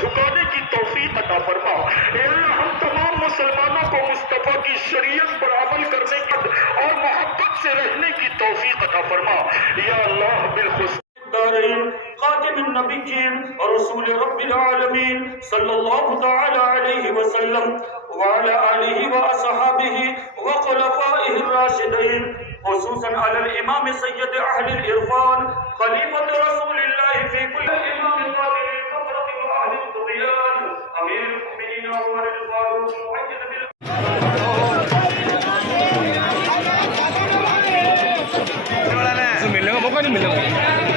झुकाने की तौफीक अता फरमा। हम तमाम मुसलमानों को मुस्तफा की शरीयत पर अमल करने की और मोहब्बत से रहने की तौफीक अता फरमा। या अल्लाह बिलखुसूस खातिमुन नबिय्यीन और रसूल रब्बिल आलमीन सल्लल्लाहु तआला अलैहि वसल्लम व अला आलिहि व असहाबिहि व खुलफाइहिर राशिदीन खुसूसन अलल इमाम सय्यद अहलिल इरफान खलीफत रसूलिल्लाह फी कुल्ल इमाम कादिल फतरत व अहलिल तुग़यान अमीरुल मुमिनीन उमर फारूक मुअज्जल बिल मिलेगा मौका नहीं मिलेगा।